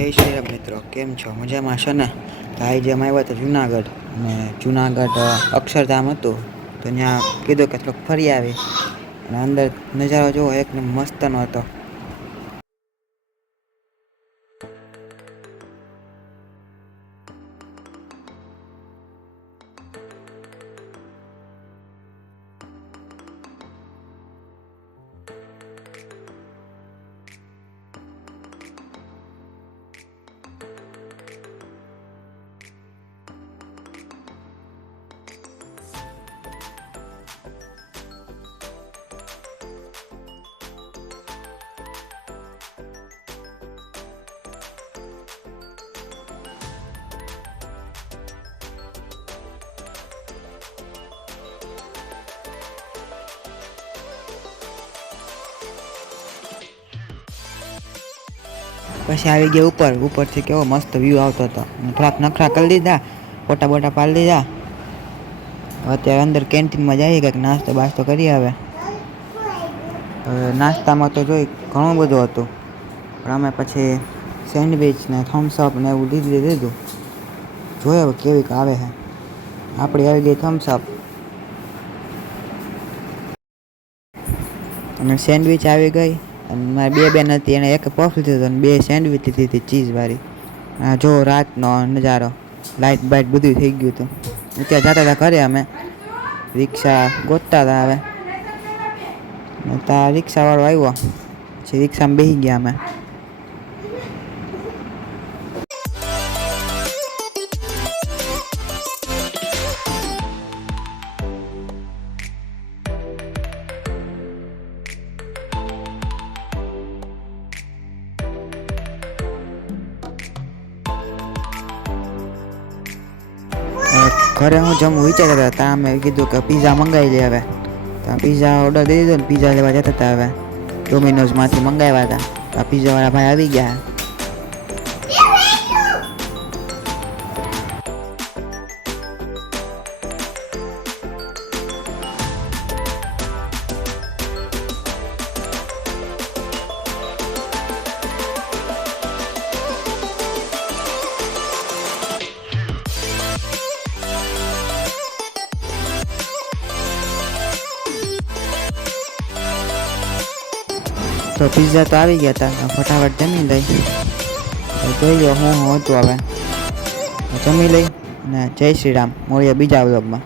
જય શ્રી રામ મિત્રો, કેમ છો? મજામાં છો ને? તો આજે અમે આવ્યા હતા જુનાગઢ, અને જુનાગઢ અક્ષરધામ હતું. તો ત્યાં કીધું કે થોડુંક ફરી આવે, અને અંદર નજારો જોવો એકદમ મસ્તનો હતો. પછી આવી ગયા ઉપરથી કેવો મસ્ત વ્યૂ આવતો હતો. થોડાક નખરા કરી લીધા, ફોટા બોટા પાડી લીધા. અત્યારે અંદર કેન્ટીનમાં જઈએ, કંઈક નાસ્તો બાસ્તો કરી આવે. નાસ્તામાં તો જોઈ ઘણું બધું હતું, પણ અમે પછી સેન્ડવિચ ને થમ્સઅપ ને એવું લીધું. જોઈએ હવે કેવીક આવે છે. આપણી આવી ગઈ થમ્સઅપ, અને સેન્ડવિચ આવી ગઈ. અને મારી બેન હતી, એને એક પફ લીધો હતો અને 2 સેન્ડવિચ લીધી હતી ચીઝવાળી. જો રાતનો નજારો, લાઇટ બાઇટ બધું થઈ ગયું હતું. ત્યાં જતા હતા ઘરે, અમે રિક્ષા ગોતતા હતા. હવે ત્યાં રિક્ષાવાળો આવ્યો, પછી રિક્ષામાં બેસી ગયા અમે. ઘરે હું જમવું વિચારતા હતા, ત્યાં અમે કીધું કે પીઝા મંગાવી લે. હવે ત્યાં પીઝા ઓર્ડર દઈ દીધો ને પીઝા લેવા જતા હતા. હવે ડોમિનોઝમાંથી મંગાવ્યા હતા. આ પીઝાવાળા ભાઈ આવી ગયા. તો પિઝા તો આવી ગયા હતા, ફટાફટ જમી લઈ. જોઈ લો હું હતું. હવે જમી લઈ, અને જય શ્રી રામ. મળીએ બીજા વ્લોગમાં.